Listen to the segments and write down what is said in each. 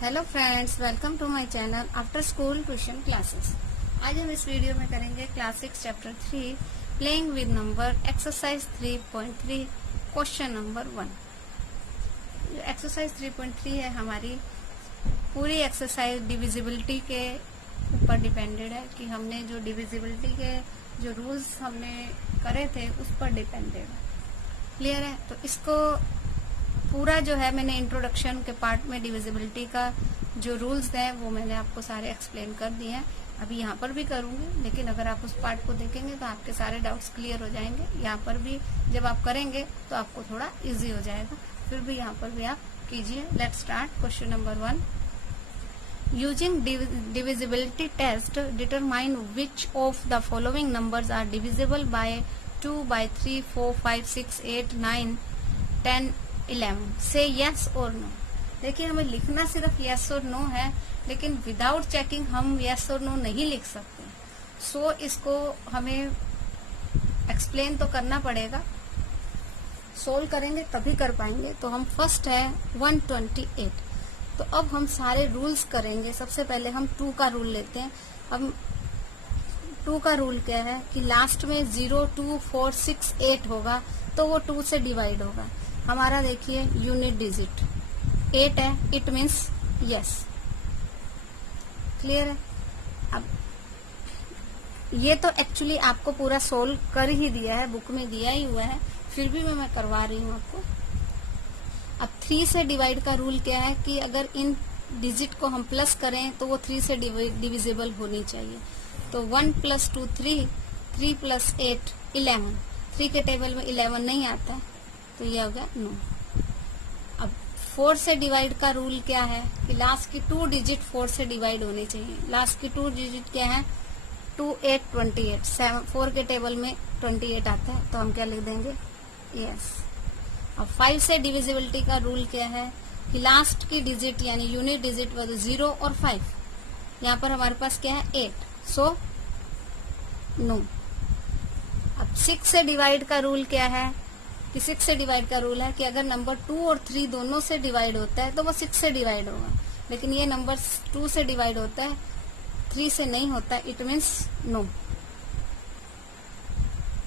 Hello friends, welcome to my channel after school tuition classes. आज हम इस video में करेंगे class 6 chapter 3 playing with number exercise 3.3 question number 1। Exercise 3.3 है हमारी पूरी एक्सरसाइज डिविजिबिलिटी के ऊपर डिपेंडेड है कि हमने जो डिविजिबिलिटी के जो रूल्स हमने करे थे उस पर डिपेंडेड है। क्लियर है? तो इसको पूरा जो है मैंने इंट्रोडक्शन के पार्ट में डिविजिबिलिटी का जो रूल्स हैं वो मैंने आपको सारे एक्सप्लेन कर दिए हैं। अभी यहाँ पर भी करूंगी, लेकिन अगर आप उस पार्ट को देखेंगे तो आपके सारे डाउट्स क्लियर हो जाएंगे। यहाँ पर भी जब आप करेंगे तो आपको थोड़ा इजी हो जाएगा। फिर भी यहाँ पर भी आप कीजिए। Let's start question number 1। Using divisibility test determine which of the following numbers are divisible by 2 by 3 4 5 6 8 9 10 11 से यस और नो। देखिए, हमें लिखना सिर्फ यस और नो है, लेकिन विदाउट चेकिंग हम यस और नो नहीं लिख सकते। सो इसको हमें एक्सप्लेन तो करना पड़ेगा, सोल्व करेंगे तभी कर पाएंगे। तो हम फर्स्ट है 128। तो अब हम सारे रूल्स करेंगे। सबसे पहले हम 2 का रूल लेते हैं। अब 2 का रूल क्या है कि लास्ट में 0 2 4 6 8 होगा तो वो 2 से डिवाइड होगा। हमारा देखिए यूनिट डिजिट 8 है, इट मीन्स यस। क्लियर है? अब ये तो एक्चुअली आपको पूरा सोल्व कर ही दिया है, बुक में दिया ही हुआ है, फिर भी मैं करवा रही हूँ आपको। अब 3 से डिवाइड का रूल क्या है कि अगर इन डिजिट को हम प्लस करें तो वो 3 से डिविजिबल होनी चाहिए। तो 1 + 2 3, 3 + 8 11। 3 के टेबल में 11 नहीं आता है, तो ये हो गया नो। अब 4 से डिवाइड का रूल क्या है कि लास्ट की 2 डिजिट 4 से डिवाइड होनी चाहिए। लास्ट की 2 डिजिट क्या है? 2 8 28। 4 के टेबल में 28 आता है, तो हम क्या लिख देंगे? यस। अब 5 से डिविजिबिलिटी का रूल क्या है कि लास्ट की डिजिट यानी यूनिट डिजिट वो 0 और 5। यहाँ पर हमारे पास क्या है? 8, सो नो। अब 6 से डिवाइड का रूल क्या है कि 6 से डिवाइड का रूल है कि अगर नंबर 2 और 3 दोनों से डिवाइड होता है तो वो 6 से डिवाइड होगा, लेकिन ये नंबर 2 से डिवाइड होता है, 3 से नहीं होता, इट मीन्स नो।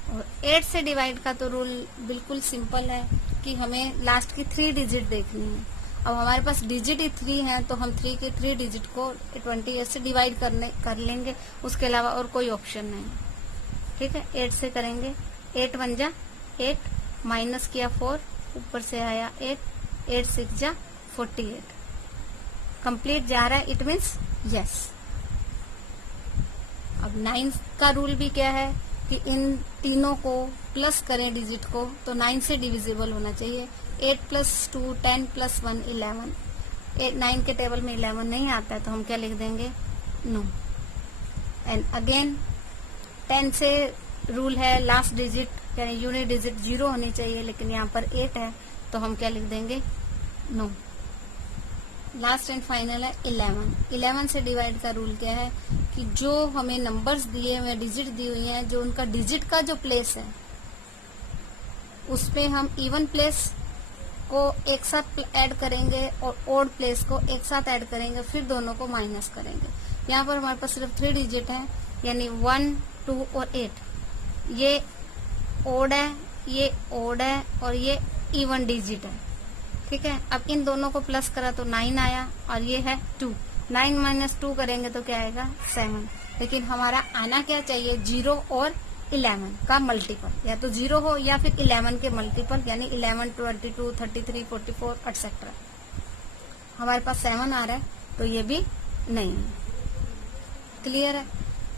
और 8 से डिवाइड का तो रूल बिल्कुल सिंपल है कि हमें लास्ट की 3 डिजिट देखनी है। अब हमारे पास डिजिट ही 3 है, तो हम 3 के 3 डिजिट को 28 से डिवाइड कर लेंगे, उसके अलावा और कोई ऑप्शन नहीं। ठीक है? 8 से करेंगे। 8 1 जा 8, माइनस किया 4, ऊपर से आया 8, 8 6 जा 48। कंप्लीट जा रहा है, इट मीन्स यस। अब 9 का रूल भी क्या है कि इन तीनों को प्लस करें डिजिट को, तो 9 से डिविजिबल होना चाहिए। 8 + 2 10 + 1 11। 9 के टेबल में 11 नहीं आता है, तो हम क्या लिख देंगे? नो। एंड अगेन 10 से रूल है लास्ट डिजिट यानी यूनिट डिजिट 0 होनी चाहिए, लेकिन यहाँ पर 8 है, तो हम क्या लिख देंगे? नो। लास्ट एंड फाइनल है 11। 11 से डिवाइड का रूल क्या है कि जो हमें नंबर्स दिए हुए, डिजिट दी हुई हैं, जो उनका डिजिट का जो प्लेस है उसमें हम इवन प्लेस को एक साथ ऐड करेंगे और ओड प्लेस को एक साथ ऐड करेंगे, फिर दोनों को माइनस करेंगे। यहाँ पर हमारे पास सिर्फ 3 डिजिट है, यानी 1 2 और 8। ये ओड है, ये ओड है, और ये इवन डिजिट है। ठीक है? अब इन दोनों को प्लस करा तो 9 आया, और ये है 2। 9 - 2 करेंगे तो क्या आएगा? 7। लेकिन हमारा आना क्या चाहिए? 0 और 11 का मल्टीपल, या तो 0 हो या फिर 11 के मल्टीपल, यानी 11 22 33 44 एक्सेट्रा। हमारे पास 7 आ रहा है, तो ये भी नहीं है। क्लियर है?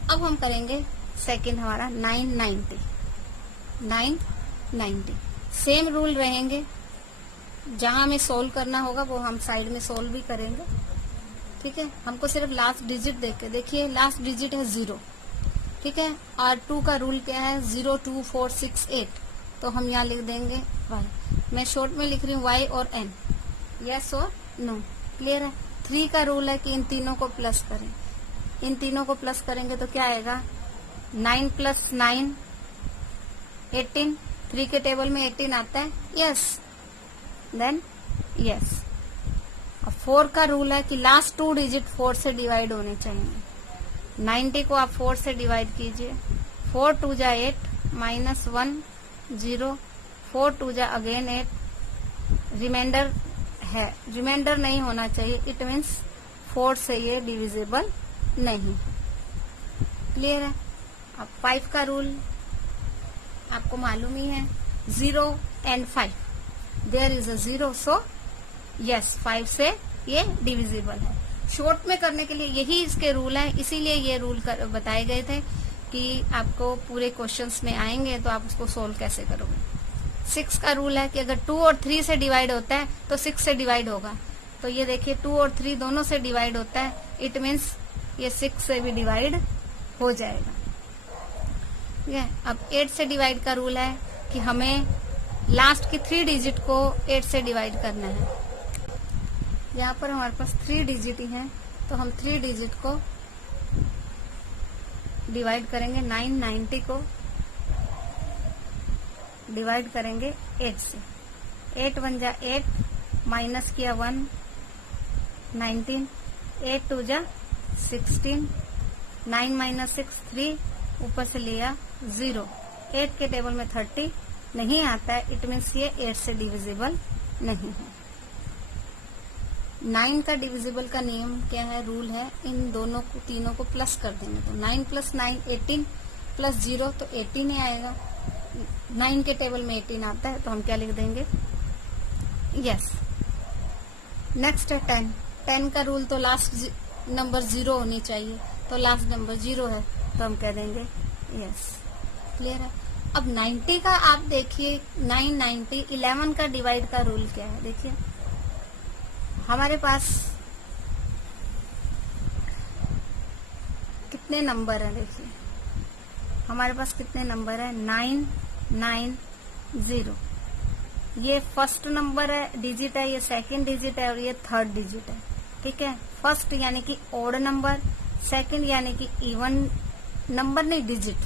अब हम करेंगे सेकंड हमारा 990। 990 सेम रूल रहेंगे। जहां हमें सोल्व करना होगा वो हम साइड में सोल्व भी करेंगे। ठीक है? हमको सिर्फ लास्ट डिजिट देखिए लास्ट डिजिट है 0। ठीक है? और 2 का रूल क्या है? 0 2 4 6 8। तो हम यहाँ लिख देंगे y। मैं शॉर्ट में लिख रही हूँ y और n, यस और नो। क्लियर है? 3 का रूल है कि इन तीनों को प्लस करें। इन तीनों को प्लस करेंगे तो क्या आएगा? 9 + 9 18। 3 के टेबल में 18 आता है, यस, देन यस। और 4 का रूल है कि लास्ट 2 डिजिट 4 से डिवाइड होने चाहिए। 90 को आप 4 से डिवाइड कीजिए। 4 2 जा 8 -1 0, 4 2 जा अगेन 8, रिमाइंडर है, रिमाइंडर नहीं होना चाहिए, इट मीन्स 4 से ये डिविजिबल नहीं। क्लियर है। अब 5 का रूल आपको मालूम ही है, 0 and 5, there is a 0, so yes 5 से ये डिविजिबल है। शॉर्ट में करने के लिए यही इसके रूल है, इसीलिए ये रूल बताए गए थे कि आपको पूरे क्वेश्चंस में आएंगे तो आप उसको सोल्व कैसे करोगे। 6 का रूल है कि अगर 2 और 3 से डिवाइड होता है तो 6 से डिवाइड होगा। तो ये देखिए 2 और 3 दोनों से डिवाइड होता है, इट मीन्स ये 6 से भी डिवाइड हो जाएगा। ठीक है। अब 8 से डिवाइड का रूल है कि हमें लास्ट की 3 डिजिट को 8 से डिवाइड करना है। यहाँ पर हमारे पास 3 डिजिट ही हैं, तो हम 3 डिजिट को डिवाइड करेंगे। 990 को डिवाइड करेंगे 8 से। 8 1 जा 8, माइनस किया 1, 19, 8 2 जा 16, 9 - 6 3, ऊपर से लिया 0। 8 के टेबल में 30 नहीं आता है, इट मीन्स ये 8 से डिविजिबल नहीं है। 9 का डिविजिबल का नियम क्या है, रूल है, इन दोनों को तीनों को प्लस कर देंगे। तो 9 + 9 18 प्लस 0 तो 18 ही आएगा। 9 के टेबल में 18 आता है, तो हम क्या लिख देंगे, यस। नेक्स्ट है 10। 10 का रूल तो लास्ट नंबर 0 होनी चाहिए, तो लास्ट नंबर 0 है, तो हम कह देंगे यस। क्लियर है। अब 90 का आप देखिए, 990 11 का डिवाइड का रूल क्या है, देखिए हमारे पास कितने नंबर हैं, देखिए हमारे पास कितने नंबर है, 990। ये फर्स्ट नंबर है, डिजिट है, ये सेकंड डिजिट है और ये थर्ड डिजिट है। ठीक है। फर्स्ट यानी कि ओड नंबर, सेकंड यानी कि इवन नंबर नहीं डिजिट,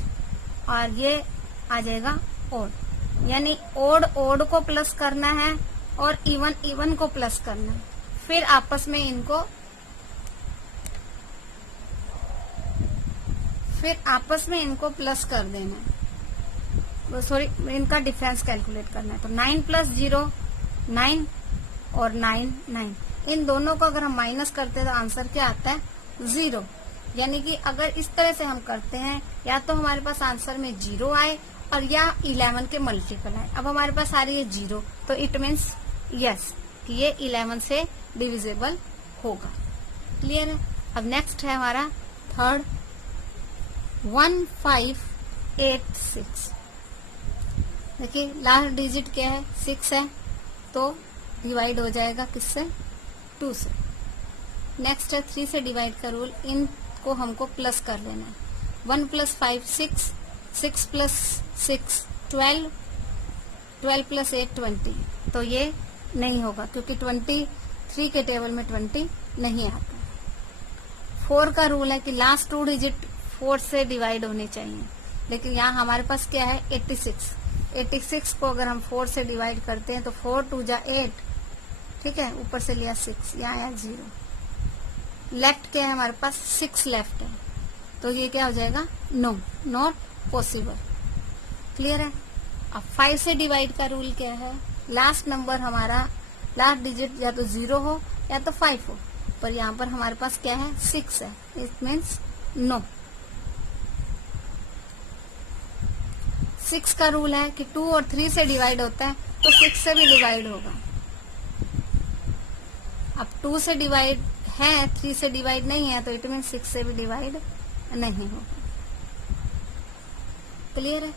और ये आ जाएगा ओड, यानी ओड को प्लस करना है और इवन को प्लस करना है, फिर आपस में इनको प्लस कर देना है, सॉरी इनका डिफरेंस कैलकुलेट करना है। तो 9 + 0 9 और 9 9, इन दोनों को अगर हम माइनस करते हैं तो आंसर क्या आता है, 0। यानी कि अगर इस तरह से हम करते हैं, या तो हमारे पास आंसर में 0 आए और या 11 के मल्टीपल आए। अब हमारे पास आ रही है 0, तो इट मीन्स यस कि ये 11 से डिविजिबल होगा। क्लियर है। अब नेक्स्ट है हमारा थर्ड, 1586। देखिए लास्ट डिजिट क्या है, 6 है, तो डिवाइड हो जाएगा किससे, 2 से। नेक्स्ट है 3 से डिवाइड का रूल, इनको हमको प्लस कर लेना है। 1 + 5 6, 6 + 6 12, 12 + 8 20, तो ये नहीं होगा क्योंकि 23 के टेबल में 20 नहीं आता। 4 का रूल है कि लास्ट 2 डिजिट 4 से डिवाइड होने चाहिए, लेकिन यहाँ हमारे पास क्या है, 86। 86 को अगर हम 4 से डिवाइड करते हैं तो 4 2 जा 8, ठीक है, ऊपर से लिया 6, यहाँ आया 0। लेफ्ट क्या है हमारे पास, 6 लेफ्ट है, तो ये क्या हो जाएगा, नो, नॉट पॉसिबल। क्लियर है। अब 5 से डिवाइड का रूल क्या है, लास्ट नंबर हमारा, लास्ट डिजिट या तो 0 हो या तो 5 हो, पर यहाँ पर हमारे पास क्या है, 6 है, इट मीन्स नो। 6 का रूल है कि 2 और 3 से डिवाइड होता है, तो 6 से भी डिवाइड होगा। अब 2 से डिवाइड है, 3 से डिवाइड नहीं है, तो इट मीन 6 से भी डिवाइड नहीं होगा। क्लियर है।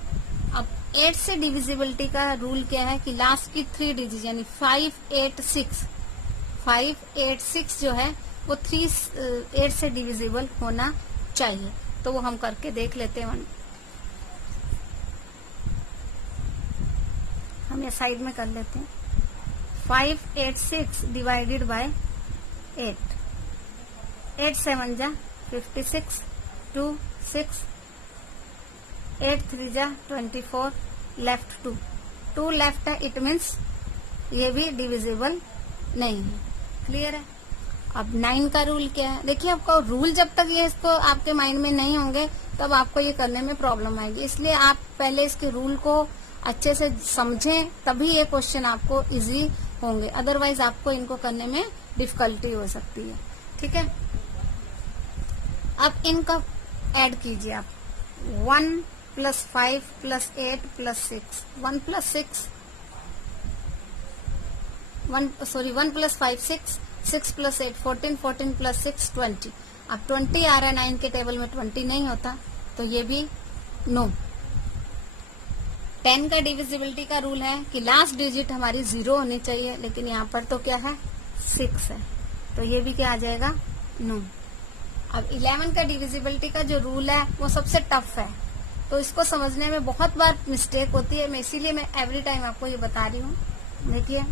अब 8 से डिविजिबिलिटी का रूल क्या है कि लास्ट की 3 डिजिट यानी 586 जो है वो 8 से डिविजिबल होना चाहिए, तो वो हम करके देख लेते हैं। हम ये साइड में कर लेते हैं। 586 डिवाइडेड बाय 8, 8 7 जा 56, 2 6, 8 3 जा 24, लेफ्ट 2 लेफ्ट है, इट मीन्स ये भी डिविजिबल नहीं है। क्लियर है। अब 9 का रूल क्या है? देखिए, आपका रूल जब तक ये इसको आपके माइंड में नहीं होंगे तब आपको ये करने में प्रॉब्लम आएगी। इसलिए आप पहले इसके रूल को अच्छे से समझें, तभी ये क्वेश्चन आपको इजी होंगे, अदरवाइज आपको इनको करने में डिफिकल्टी हो सकती है। ठीक है, अब इनका ऐड कीजिए आप। 1 + 5 + 8 + 6, 1 + 5 6, 6 + 8 14, 14 + 6 20। अब 20 आ रहा है, 9 के टेबल में 20 नहीं होता, तो ये भी नो। 10 का डिविजिबिलिटी का रूल है कि लास्ट डिजिट हमारी 0 होनी चाहिए, लेकिन यहाँ पर तो क्या है, 6 है, तो ये भी क्या आ जाएगा, नो। अब 11 का डिविजिबिलिटी का जो रूल है वो सबसे टफ है, तो इसको समझने में बहुत बार मिस्टेक होती है, इसीलिए मैं एवरी टाइम आपको ये बता रही हूँ। देखिए,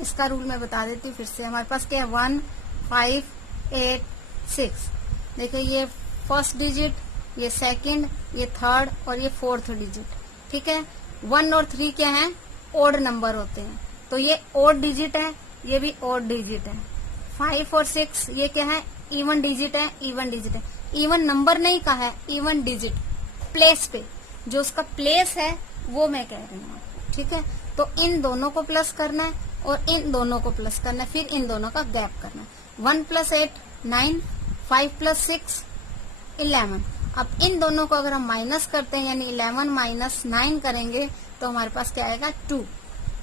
इसका रूल मैं बता देती हूँ फिर से। हमारे पास क्या है, 1 5 8 6। देखिए, ये फर्स्ट डिजिट, ये सेकंड, ये थर्ड और ये फोर्थ डिजिट। ठीक है, 1 और 3 क्या है, ओड नंबर होते हैं, तो ये ओड डिजिट है, ये भी ओड डिजिट है। 5 और 6 ये क्या है, इवन डिजिट है, इवन डिजिट है। इवन नंबर नहीं कहा है, इवन डिजिट, प्लेस पे जो उसका प्लेस है वो मैं कह रही हूँ आपको। ठीक है, तो इन दोनों को प्लस करना है और इन दोनों को प्लस करना है, फिर इन दोनों का गैप करना है। 1 + 8 9, 5 + 6 11। अब इन दोनों को अगर हम माइनस करते हैं, यानी 11 - 9 करेंगे, तो हमारे पास क्या आएगा, 2।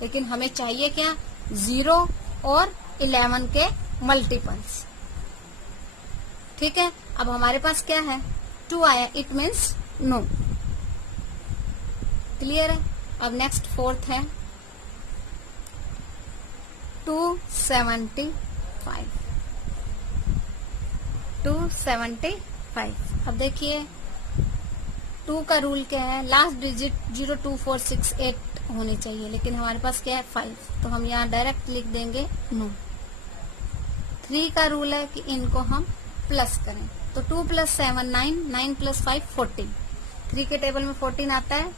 लेकिन हमें चाहिए क्या, 0 और 11 के मल्टीपल्स। ठीक है, अब हमारे पास क्या है, 2 आया, इट मीन्स नो। क्लियर है। अब नेक्स्ट फोर्थ है 275। 275। अब देखिए, 2 का रूल क्या है, लास्ट डिजिट 0 2 4 6 8 होनी चाहिए, लेकिन हमारे पास क्या है, 5, तो हम यहाँ डायरेक्ट लिख देंगे नो। 3 का रूल है कि इनको हम प्लस करें, तो 2 + 7 9, 9 + 5 14। 3 के टेबल में 14 आता है,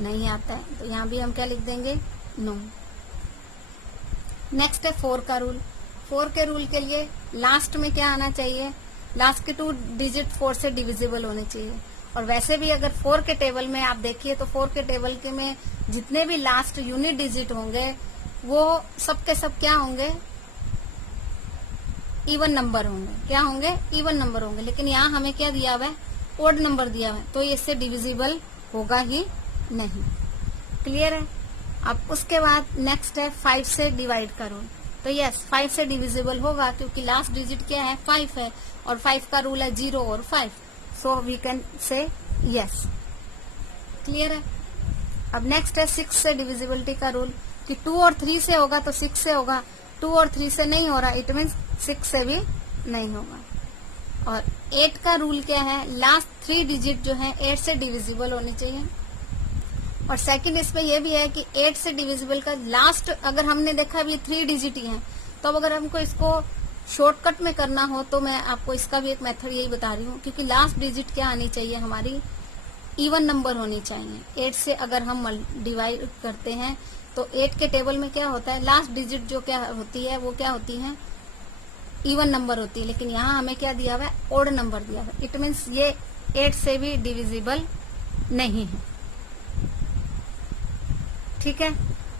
नहीं आता है, तो यहाँ भी हम क्या लिख देंगे, नो। नेक्स्ट है 4 का रूल। 4 के रूल के लिए लास्ट में क्या आना चाहिए, लास्ट के 2 डिजिट 4 से डिविजिबल होने चाहिए। और वैसे भी अगर 4 के टेबल में आप देखिए, तो 4 के टेबल के में जितने भी लास्ट यूनिट डिजिट होंगे वो सब के सब क्या होंगे, इवन नंबर होंगे। क्या होंगे, इवन नंबर होंगे। लेकिन यहाँ हमें क्या दिया हुआ है, ओड नंबर दिया हुआ है, तो इससे डिविजिबल होगा ही नहीं। क्लियर है। अब उसके बाद नेक्स्ट है 5 से डिवाइड का रूल। तो यस, 5 से डिविजिबल होगा, क्योंकि लास्ट डिजिट क्या है, 5 है, और 5 का रूल है 0 और 5, so we can say yes. Clear है। अब नेक्स्ट है 6 से डिविजिबिलिटी का रूल, कि 2 और 3 से होगा तो 6 से होगा, 2 और 3 से नहीं हो रहा, इट मीन्स 6 से भी नहीं होगा। और 8 का रूल क्या है, लास्ट 3 डिजिट जो है 8 से डिविजिबल होनी चाहिए। और सेकंड इसमें यह भी है कि 8 से डिविजिबल का लास्ट, अगर हमने देखा अभी 3 डिजिट ही है, तो अब अगर हमको इसको शॉर्टकट में करना हो तो मैं आपको इसका भी एक मेथड यही बता रही हूँ, क्योंकि लास्ट डिजिट क्या आनी चाहिए, हमारी इवन नंबर होनी चाहिए। 8 से अगर हम डिवाइड करते हैं तो 8 के टेबल में क्या होता है, लास्ट डिजिट जो क्या होती है वो क्या होती है, इवन नंबर होती है। लेकिन यहाँ हमें क्या दिया हुआ है, ओड नंबर दिया हुआ है, इट मीन्स ये 8 से भी डिविजिबल नहीं है। ठीक है।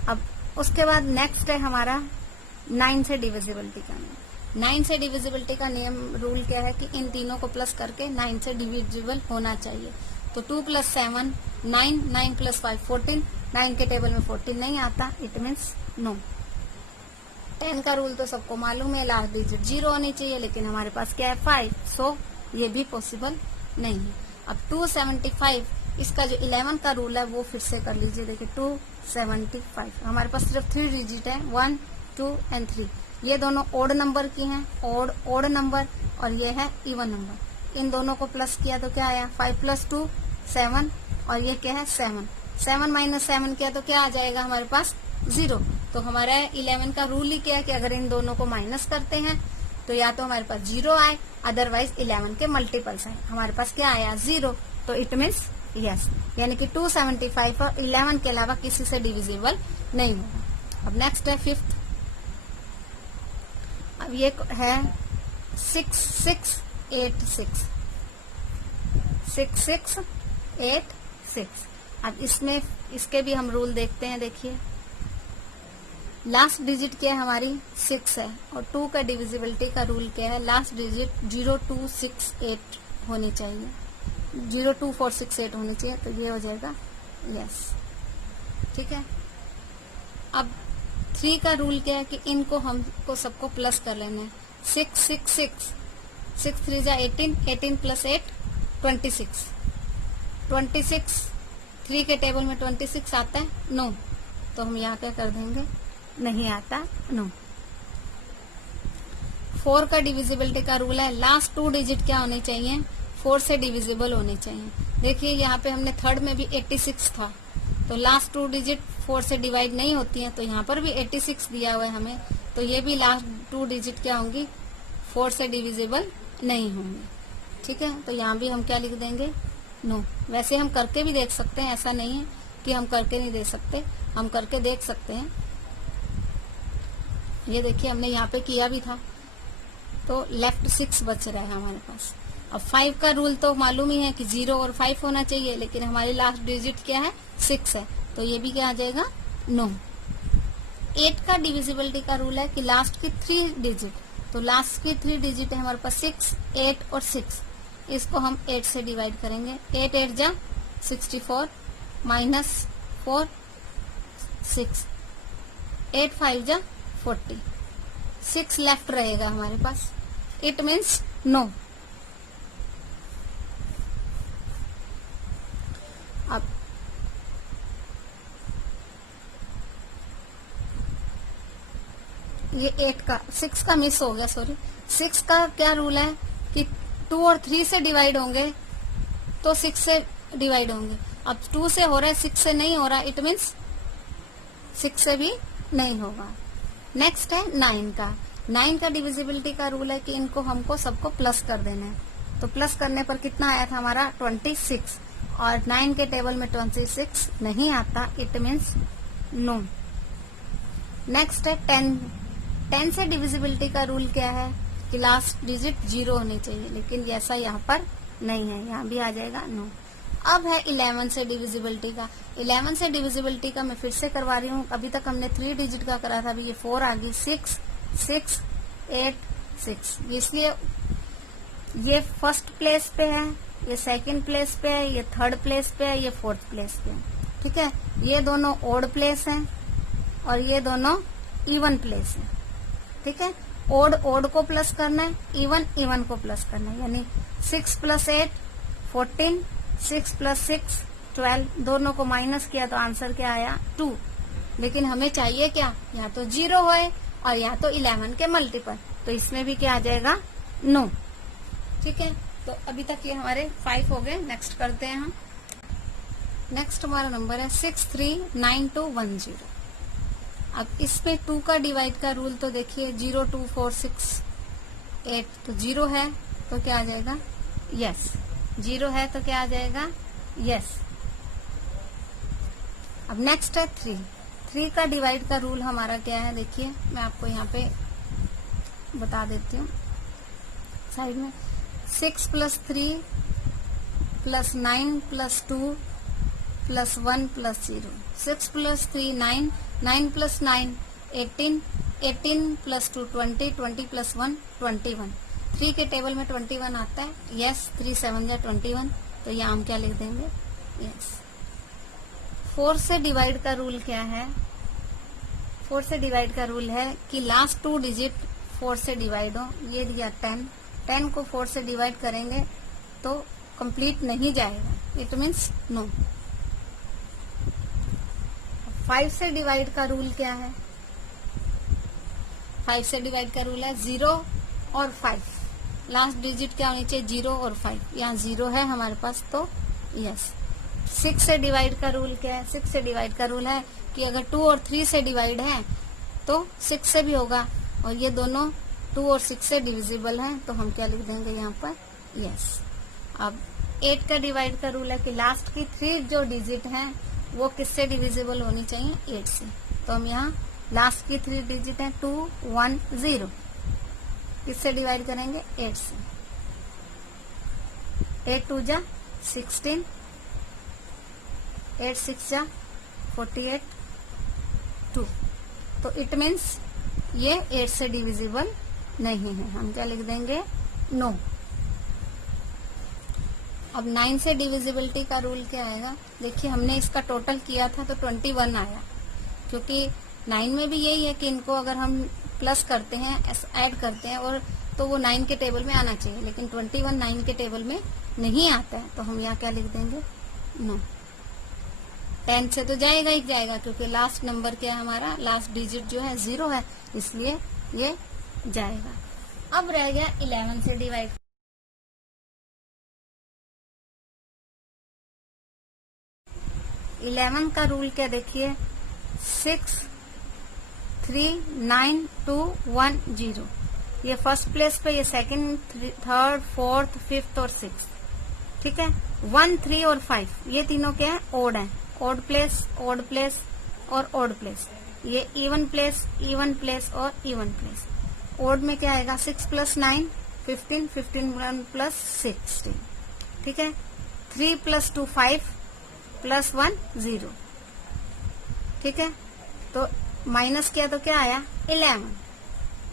अब उसके बाद नेक्स्ट है हमारा 9 से डिविजिबिलिटी का नियम। 9 से डिविजिबिलिटी का नियम रूल क्या है कि इन तीनों को प्लस करके 9 से डिविजिबल होना चाहिए। तो 2 + 7 9, 9 + 5 14, 9 के टेबल में 14 नहीं आता, इट मीन्स नो। 10 का रूल तो सबको मालूम है, लास्ट डिजिट 0 होनी चाहिए, लेकिन हमारे पास क्या है 5, सो ये भी पॉसिबल नहीं है। अब 275, इसका जो 11 का रूल है वो फिर से कर लीजिए। देखिए 275, हमारे पास सिर्फ 3 डिजिट है, 1 2 और 3। ये दोनों ओड नंबर की हैं, ओड नंबर, और ये है इवन नंबर। इन दोनों को प्लस किया तो क्या आया, 5 + 2 7, और ये क्या है 7। 7 - 7 किया तो क्या आ जाएगा हमारे पास, 0। तो हमारा 11 का रूल ही क्या है कि अगर इन दोनों को माइनस करते हैं तो या तो हमारे पास 0 आए, अदरवाइज 11 के मल्टीपल्स आए। हमारे पास क्या आया, 0, तो इट मीन्स यस, यानी कि 275 और 11 के अलावा किसी से डिविजिबल नहीं होगा। अब नेक्स्ट है 5th। अब ये है 6686, 6686। अब इसमें इसके भी हम रूल देखते हैं। देखिए लास्ट डिजिट क्या है हमारी 6 है, और 2 का डिविजिबिलिटी का रूल क्या है, लास्ट डिजिट 0268 होनी चाहिए, 02468 होनी चाहिए, तो ये हो जाएगा यस। ठीक है। अब 3 का रूल क्या है कि इनको हमको सबको प्लस कर लेना है। 666, 6 3 जा 18, 18 प्लस 8 26, 26 3 के टेबल में 26 आता है? नो, तो हम यहाँ क्या कर देंगे, नहीं आता, नो। 4 का डिविजिबिलिटी का रूल है, लास्ट 2 डिजिट क्या होनी चाहिए, 4 से डिविजिबल होनी चाहिए। देखिए यहाँ पे हमने थर्ड में भी 86 था, तो लास्ट 2 डिजिट 4 से डिवाइड नहीं होती हैं, तो यहाँ पर भी 86 दिया हुआ है हमें, तो ये भी लास्ट 2 डिजिट क्या होंगी, 4 से डिविजिबल नहीं होंगे। ठीक है, तो यहाँ भी हम क्या लिख देंगे, नो। वैसे हम करके भी देख सकते हैं, ऐसा नहीं है कि हम करके नहीं दे सकते, हम करके देख सकते हैं। ये देखिए हमने यहाँ पे किया भी था, तो लेफ्ट 6 बच रहा है हमारे पास। अब 5 का रूल तो मालूम ही है कि 0 और 5 होना चाहिए, लेकिन हमारी लास्ट डिजिट क्या है, 6 है, तो ये भी क्या आ जाएगा, नो। 8 का डिविजिबिलिटी का रूल है कि लास्ट की 3 डिजिट, तो लास्ट की 3 डिजिट है हमारे पास 6, 8 और 6, इसको हम 8 से डिवाइड करेंगे। 8 8 जा 64 माइनस 4 6, 8 5 जा 40, 6 लेफ्ट रहेगा हमारे पास, इट मीन्स नो। अब ये 8 का 6 का मिस हो गया, सॉरी। 6 का क्या रूल है कि 2 और 3 से डिवाइड होंगे तो 6 से डिवाइड होंगे। अब 2 से हो रहा है, 6 से नहीं हो रहा, इट मीन्स 6 से भी नहीं होगा। नेक्स्ट है 9 का। 9 का डिविजिबिलिटी का रूल है कि इनको हमको सबको प्लस कर देना है, तो प्लस करने पर कितना आया था हमारा 26, और 9 के टेबल में 26 नहीं आता, इट मीन्स नो। नेक्स्ट है 10। 10 से डिविजिबिलिटी का रूल क्या है कि लास्ट डिजिट 0 होनी चाहिए, लेकिन ऐसा यहाँ पर नहीं है, यहाँ भी आ जाएगा नो। अब है 11 से डिविजिबिलिटी का। 11 से डिविजिबिलिटी का मैं फिर से करवा रही हूँ, अभी तक हमने 3 डिजिट का करा था, अभी ये 4 आ गई, 6 6 8 6, इसलिए ये फर्स्ट प्लेस पे है, ये सेकंड प्लेस पे है, ये थर्ड प्लेस पे है, ये फोर्थ प्लेस पे है। ठीक है, ये दोनों ओड प्लेस हैं और ये दोनों इवन प्लेस है। ठीक है, ओड ओड को प्लस करना है, इवन इवन को प्लस करना है, यानी 6 + 8 14, 6 + 6 12, दोनों को माइनस किया तो आंसर क्या आया 2। लेकिन हमें चाहिए क्या, या तो 0 होए और या तो 11 के मल्टीपल, तो इसमें भी क्या आ जाएगा, नो। ठीक है, तो अभी तक ये हमारे 5 हो गए। नेक्स्ट करते हैं हम। नेक्स्ट हमारा नंबर है 639210। अब इसमें 2 का डिवाइड का रूल तो देखिए 0 2 4 6 8, तो 0 है तो क्या आ जाएगा, यस। 0 है तो क्या आ जाएगा, यस। अब नेक्स्ट है 3। 3 का डिवाइड का रूल हमारा क्या है, देखिए मैं आपको यहाँ पे बता देती हूँ साइड में। 6 + 3 + 9 + 2 + 1 + 0, 6 + 3 9, 9 + 9 18, 18 + 2 20, 20 + 1 21, 3 के टेबल में 21 आता है, यस। 3 7 जा 21, तो यहाँ हम क्या लिख देंगे, यस। 4 से डिवाइड का रूल क्या है, 4 से डिवाइड का रूल है कि लास्ट 2 डिजिट 4 से डिवाइड हो। ये दिया 10, 10 को 4 से डिवाइड करेंगे तो कंप्लीट नहीं जाएगा, इट मीन्स नो। 5 से डिवाइड का रूल क्या है, 5 से डिवाइड का रूल है 0 और 5, लास्ट डिजिट क्या होनी चाहिए, 0 और 5, यहाँ 0 है हमारे पास, तो यस। 6 से डिवाइड का रूल क्या है, 6 से डिवाइड का रूल है कि अगर 2 और 3 से डिवाइड है तो 6 से भी होगा, और ये दोनों 2 और 6 से डिविजिबल हैं, तो हम क्या लिख देंगे यहाँ पर, यस। अब 8 का डिवाइड का रूल है कि लास्ट की 3 जो डिजिट हैं वो किससे डिविजिबल होनी चाहिए, 8 से, तो हम यहाँ लास्ट की 3 डिजिट हैं 2 1 0, किससे डिवाइड करेंगे? 8 से। 8 2 जा 16, 8 6 जा 48, 2। तो इट मीन्स ये 8 से डिविजिबल नहीं है। हम क्या लिख देंगे? नो। अब 9 से डिविजिबिलिटी का रूल क्या आएगा? देखिए हमने इसका टोटल किया था तो 21 आया, क्योंकि 9 में भी यही है कि इनको अगर हम प्लस करते हैं, ऐड करते हैं और तो वो 9 के टेबल में आना चाहिए, लेकिन 21 9 के टेबल में नहीं आता है, तो हम यहाँ क्या लिख देंगे? नो। 10 से तो जाएगा ही जाएगा, क्योंकि लास्ट नंबर क्या है हमारा? लास्ट डिजिट जो है 0 है, इसलिए ये जाएगा। अब रह गया 11 से डिवाइड। 11 का रूल क्या? देखिए 6 3 9 2 1 0। ये फर्स्ट प्लेस पे, ये सेकंड, थर्ड, फोर्थ, फिफ्थ और सिक्स्थ। ठीक है। 1 3 और 5 ये तीनों क्या है? ओड है। ओड प्लेस, ओड प्लेस और ओड प्लेस। ये इवन प्लेस, इवन प्लेस और इवन प्लेस। ओड में क्या आएगा? 6 + 9 15, 15 + 16। ठीक है। 3 + 2 5 + 1 0। ठीक है। तो माइनस किया तो क्या आया? 11।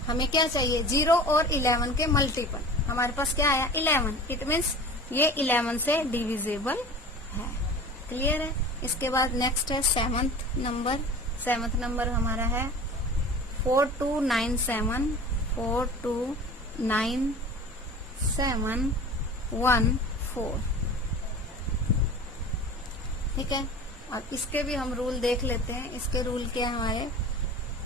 हमें क्या चाहिए? 0 और 11 के मल्टीपल। हमारे पास क्या आया? 11। इट मीन्स ये 11 से डिविजिबल है। क्लियर है? इसके बाद नेक्स्ट है 7th नंबर। 7th नंबर हमारा है 4297 4297 1 4। ठीक है। और इसके भी हम रूल देख लेते हैं। इसके रूल क्या है हमारे?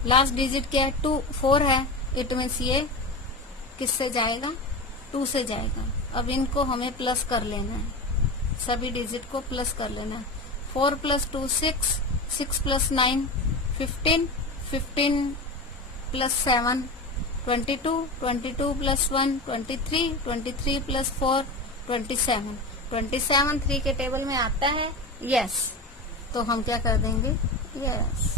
लास्ट डिजिट क्या है? 2 4 है। इट मीन्स ये किससे जाएगा? 2 से जाएगा। अब इनको हमें प्लस कर लेना है, सभी डिजिट को प्लस कर लेना है। 4 + 2 6, 6 + 9 15, 15 + 7 22, 22 + 1 23, 23 + 4 27। 27 3 के टेबल में आता है? यस। तो हम क्या कर देंगे? यस।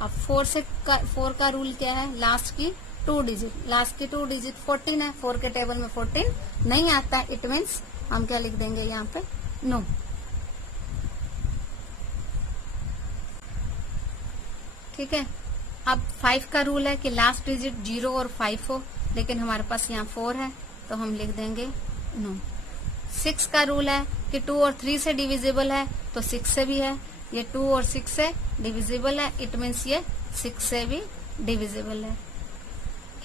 अब 4 का रूल क्या है? लास्ट की 2 डिजिट। लास्ट की 2 डिजिट 14 है। 4 के टेबल में 14 नहीं आता है। इट मीन्स हम क्या लिख देंगे यहाँ पे? नो। ठीक है। अब 5 का रूल है कि लास्ट डिजिट 0 और 5 हो, लेकिन हमारे पास यहाँ 4 है, तो हम लिख देंगे नो। 6 का रूल है कि 2 और 3 से डिविजिबल है, तो 6 से भी है। ये 2 और 6 से डिविजिबल है। इट मीन्स ये 6 से भी डिविजिबल है।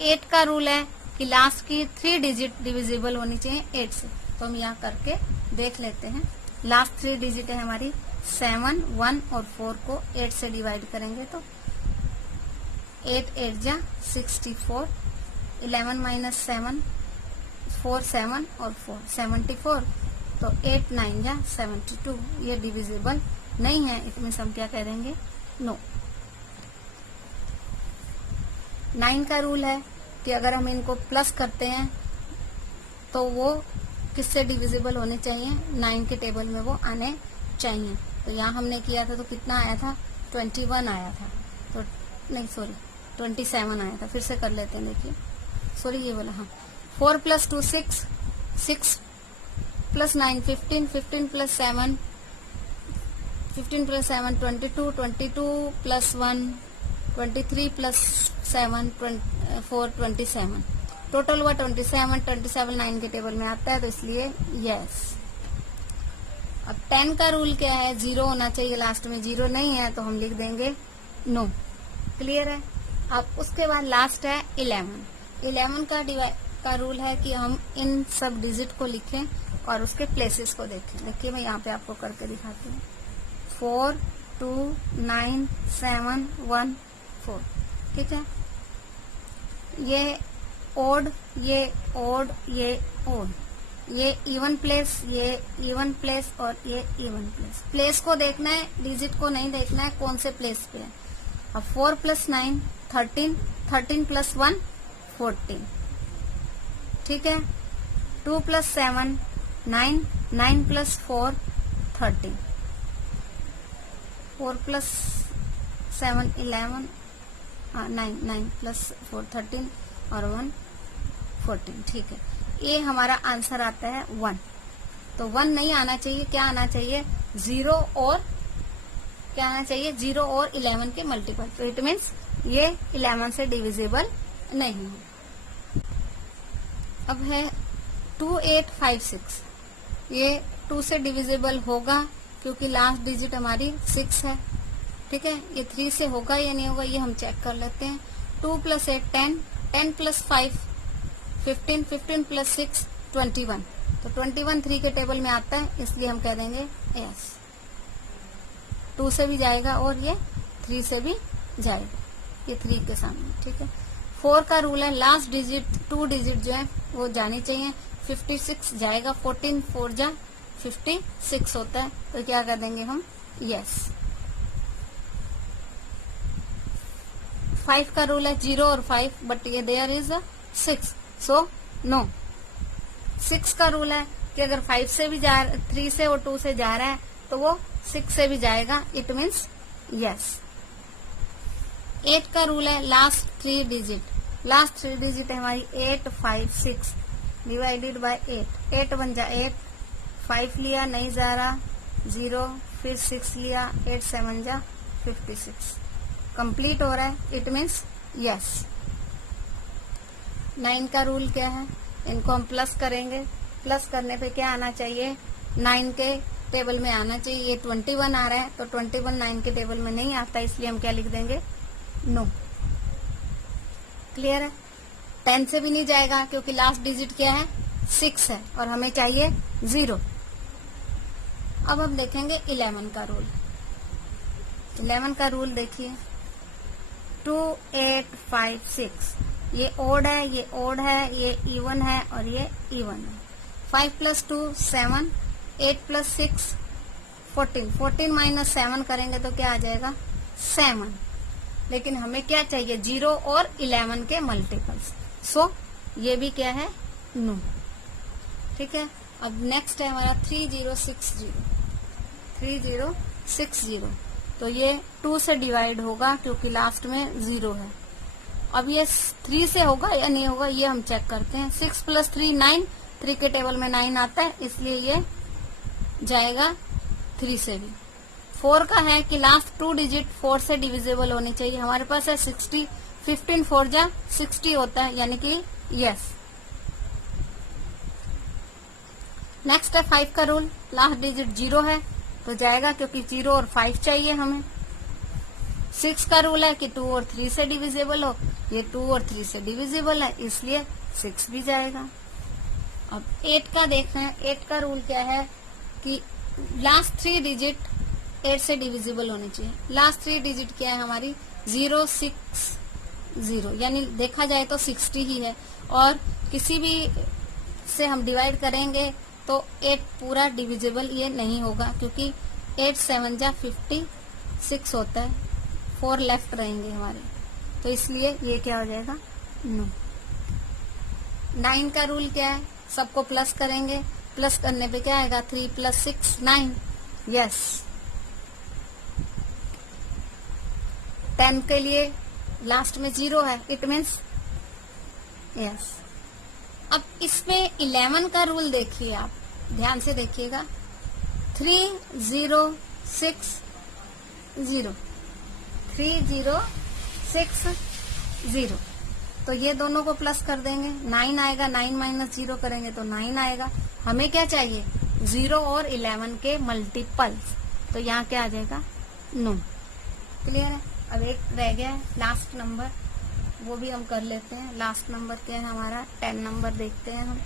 8 का रूल है कि लास्ट की 3 डिजिट डिविजिबल होनी चाहिए 8 से, तो हम यहाँ करके देख लेते हैं। लास्ट 3 डिजिट है हमारी 7 1 और 4 को 8 से डिवाइड करेंगे तो 8 8 जा 64, 11 - 7 4 7 और 4 74। तो 8 9 जा 72। ये डिविजिबल नहीं है। इट मीन्स हम क्या कह देंगे? नो। 9 का रूल है कि अगर हम इनको प्लस करते हैं तो वो किससे डिविजिबल होने चाहिए? 9 के टेबल में वो आने चाहिए। तो यहाँ हमने किया था तो कितना आया था? 21 आया था। तो नहीं, सॉरी 27 आया था। फिर से कर लेते हैं। देखिए, सॉरी ये बोला, हाँ। 4 + 2 6, 6 + 9 15, 15 + 7 15 + 7 22, 22 + 1 23 + 7 4 27। टोटल हुआ 27। 27 9 के टेबल में आता है, तो इसलिए यस। अब 10 का रूल क्या है? 0 होना चाहिए लास्ट में। 0 नहीं है तो हम लिख देंगे नो। क्लियर है? अब उसके बाद लास्ट है 11। 11 का रूल है कि हम इन सब डिजिट को लिखें और उसके प्लेसेस को देखें। देखिए मैं यहाँ पे आपको करके दिखाती हूँ। 4 2 9 7 1 4। ठीक है। ये ओड, ये ओड, ये ओड, ये इवन प्लेस, ये इवन प्लेस और ये इवन प्लेस। प्लेस को देखना है, डिजिट को नहीं देखना है कौन से प्लेस पे है। अब 4 + 9 13, 13 + 1 14। ठीक है। 2 + 7 9, 9 + 4 13, 4 + 7 11, 9 9 + 4 13, और 1 14। ठीक है, ये हमारा आंसर आता है 1। तो 1 नहीं आना चाहिए, क्या आना चाहिए 0 और क्या आना चाहिए 0 और 11 के मल्टीपल। तो इट मीन्स ये 11 से डिविजिबल नहीं है। अब है 2856, ये 2 से डिविजिबल होगा क्योंकि लास्ट डिजिट हमारी 6 है। ठीक है, ये 3 से होगा या नहीं होगा ये हम चेक कर लेते हैं। 2 + 8 10, 10 + 5 15, 15 + 6 21। तो 21 3 के टेबल में आता है, इसलिए हम कह देंगे यस। 2 से भी जाएगा और ये 3 से भी जाएगा, ये 3 के सामने। ठीक है, 4 का रूल है लास्ट डिजिट 2 डिजिट जो है वो जानी चाहिए। 56 जाएगा, 14 4 जा 56 होता है, तो क्या कर देंगे हम यस। 5 का रूल है 0 और 5, बट ये देयर इज 6, सो नो। 6 का रूल है कि अगर 5 से भी 3 से और 2 से जा रहा है तो वो 6 से भी जाएगा, इट मीन्स यस। 8 का रूल है लास्ट 3 डिजिट, लास्ट 3 डिजिट है हमारी 8 5 6 डिवाइडेड बाय 8, 8 1 जा 8, 5 लिया नहीं जा रहा 0, फिर 6 लिया 8 7 जा 56, कंप्लीट हो रहा है, इट मीन्स यस। 9 का रूल क्या है, इनको हम प्लस करेंगे, प्लस करने पे क्या आना चाहिए 9 के टेबल में आना चाहिए। ये 21 आ रहा है तो 21 9 के टेबल में नहीं आता, इसलिए हम क्या लिख देंगे नो। क्लियर है। 10 से भी नहीं जाएगा क्योंकि लास्ट डिजिट क्या है 6 है और हमें चाहिए 0। अब हम देखेंगे 11 का रूल। 11 का रूल देखिए 2 8 5 6, ये ओड है, ये ओड है, ये इवन है और ये इवन है। 5 + 2 7, 8 + 6 14, 14 - 7 करेंगे तो क्या आ जाएगा 7। लेकिन हमें क्या चाहिए 0 और 11 के मल्टीपल्स, सो ये भी क्या है नो। ठीक है, अब नेक्स्ट है हमारा 3060, 3060। तो ये 2 से डिवाइड होगा क्योंकि लास्ट में 0 है। अब ये 3 से होगा या नहीं होगा ये हम चेक करते हैं। 6 + 3 9, 3 के टेबल में 9 आता है, इसलिए ये जाएगा 3 से भी। 4 का है कि लास्ट 2 डिजिट 4 से डिविजिबल होनी चाहिए, हमारे पास है 60, 15 4 जा 60 होता है, यानी कि यस। नेक्स्ट है 5 का रूल, लास्ट डिजिट 0 है तो जाएगा क्योंकि 0 और 5 चाहिए हमें। 6 का रूल है कि 2 और 3 से डिविजिबल हो, ये 2 और 3 से डिविजिबल है इसलिए 6 भी जाएगा। अब 8 का देख रहे हैं, 8 का रूल क्या है कि लास्ट 3 डिजिट 8 से डिविजिबल होनी चाहिए। लास्ट 3 डिजिट क्या है हमारी 0 6 0, यानी देखा जाए तो 60 ही है, और किसी भी से हम डिवाइड करेंगे तो 8 पूरा डिविजिबल ये नहीं होगा क्योंकि 8 7 जा 56 होता है, 4 लेफ्ट रहेंगे हमारे, तो इसलिए ये क्या हो जाएगा नो। 9 का रूल क्या है, सबको प्लस करेंगे, प्लस करने पे क्या आएगा 3 + 6 9, यस। 10 के लिए लास्ट में 0 है, इट मीन्स यस। अब इसमें 11 का रूल देखिए, आप ध्यान से देखिएगा 3 0 6 0, 3 0 6 0, तो ये दोनों को प्लस कर देंगे 9 आएगा, 9 - 0 करेंगे तो 9 आएगा। हमें क्या चाहिए 0 और 11 के मल्टीपल्स, तो यहाँ क्या आ जाएगा नो। क्लियर है। अब एक रह गया है लास्ट नंबर, वो भी हम कर लेते हैं। लास्ट नंबर क्या है हमारा 10 नंबर देखते हैं हम।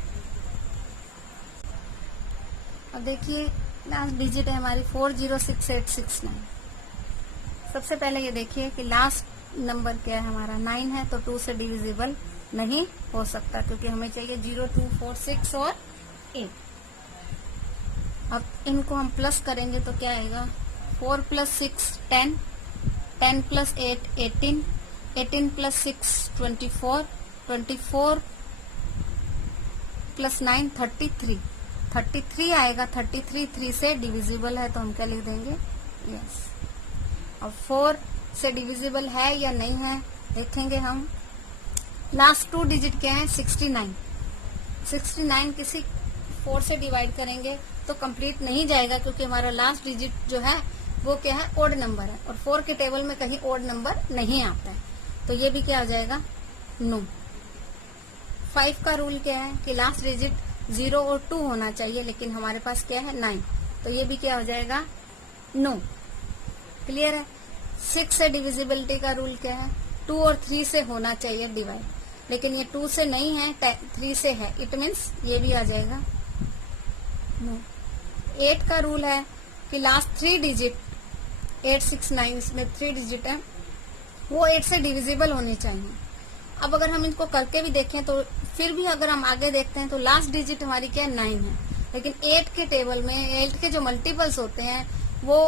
अब देखिए लास्ट डिजिट है हमारी 406869। सबसे पहले ये देखिए कि लास्ट नंबर क्या है हमारा 9 है, तो 2 से डिविजिबल नहीं हो सकता क्योंकि हमें चाहिए 0 2 4 6 और 8। अब इनको हम प्लस करेंगे तो क्या आएगा 4 + 6 10, 10 + 8 18, 18 + 6 24, 24 + 9 33, 33 आएगा। 33 3 से डिविजिबल है तो हम क्या लिख देंगे यस। अब 4 से डिविजिबल है या नहीं है देखेंगे हम। लास्ट 2 डिजिट क्या है 69। 69 किसी 4 से डिवाइड करेंगे तो कंप्लीट नहीं जाएगा, क्योंकि हमारा लास्ट डिजिट जो है वो क्या है ओड नंबर है, और 4 के टेबल में कहीं ओड नंबर नहीं आता है, तो ये भी क्या आ जाएगा नो। 5 का रूल क्या है कि लास्ट डिजिट 0 और 2 होना चाहिए, लेकिन हमारे पास क्या है 9, तो ये भी क्या हो जाएगा नो। क्लियर है। 6 से डिविजिबिलिटी का रूल क्या है 2 और 3 से होना चाहिए डिवाइड, लेकिन ये 2 से नहीं है 3 से है, इट मीन्स ये भी आ जाएगा नो। 8 का रूल है कि लास्ट 3 डिजिट 8, 6, 9 इसमें 3 डिजिट है, वो 8 से डिविजिबल होनी चाहिए। अब अगर हम इनको करके भी देखें तो फिर भी अगर हम आगे देखते हैं तो लास्ट डिजिट हमारी क्या है 9 है, लेकिन 8 के टेबल में 8 के जो मल्टीपल्स होते हैं वो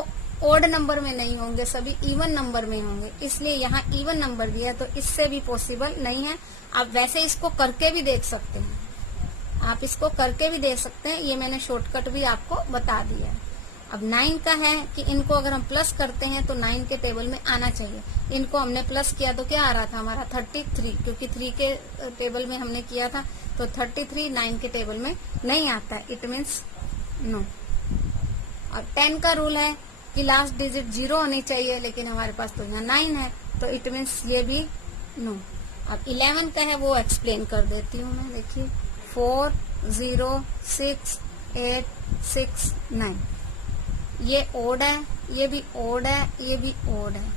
ओड नंबर में नहीं होंगे, सभी इवन नंबर में होंगे, इसलिए यहाँ इवन नंबर दिया है, तो इससे भी पॉसिबल नहीं है। आप वैसे इसको करके भी देख सकते हैं, आप इसको करके भी देख सकते हैं, ये मैंने शॉर्टकट भी आपको बता दिया है। अब 9 का है कि इनको अगर हम प्लस करते हैं तो 9 के टेबल में आना चाहिए, इनको हमने प्लस किया तो क्या आ रहा था हमारा 33, क्योंकि 3 के टेबल में हमने किया था, तो 33 9 के टेबल में नहीं आता है, इट मीन्स नो। और 10 का रूल है कि लास्ट डिजिट 0 होनी चाहिए, लेकिन हमारे पास तो यहाँ 9 है, तो इट मीन्स ये भी नो। अब 11 का है वो एक्सप्लेन कर देती हूँ मैं, देखिए 4 0 6 8 6 9, ये ओड है, ये भी ओड है, ये भी ओड है,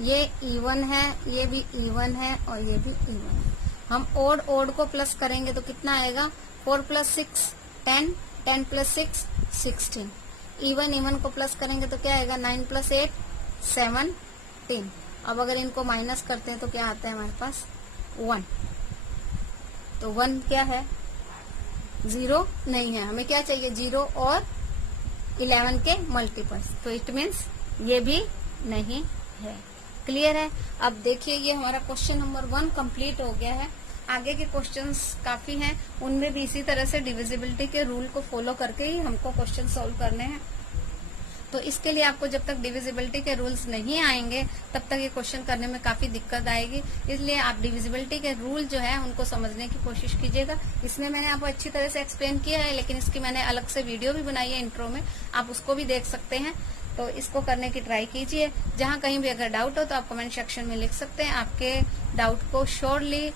ये इवन है, ये भी इवन है, और ये भी इवन है। हम ओड ओड को प्लस करेंगे तो कितना आएगा 4 + 6 10, 10 + 6 16। इवन इवन को प्लस करेंगे तो क्या आएगा 9 + 8 17। अब अगर इनको माइनस करते हैं तो क्या आता है हमारे पास 1, तो 1 क्या है 0 नहीं है, हमें क्या चाहिए 0 और 11 के मल्टीपल्स, तो इट मीन्स ये भी नहीं है। क्लियर है। अब देखिए ये हमारा क्वेश्चन नंबर 1 कंप्लीट हो गया है। आगे के क्वेश्चंस काफी हैं, उनमें भी इसी तरह से डिविजिबिलिटी के रूल को फॉलो करके ही हमको क्वेश्चन सॉल्व करने हैं। तो इसके लिए आपको जब तक डिविजिबिलिटी के रूल्स नहीं आएंगे तब तक ये क्वेश्चन करने में काफी दिक्कत आएगी, इसलिए आप डिविजिबिलिटी के रूल जो है उनको समझने की कोशिश कीजिएगा। इसमें मैंने आपको अच्छी तरह से एक्सप्लेन किया है, लेकिन इसकी मैंने अलग से वीडियो भी बनाई है इंट्रो में, आप उसको भी देख सकते हैं। तो इसको करने की ट्राई कीजिए। जहां कहीं भी अगर डाउट हो तो आप कमेंट सेक्शन में लिख सकते हैं, आपके डाउट को श्योरली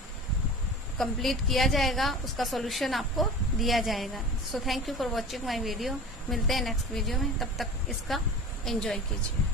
कंप्लीट किया जाएगा, उसका सॉल्यूशन आपको दिया जाएगा। So thank you for watching my video. मिलते हैं नेक्स्ट वीडियो में, तब तक इसका एंजॉय कीजिए।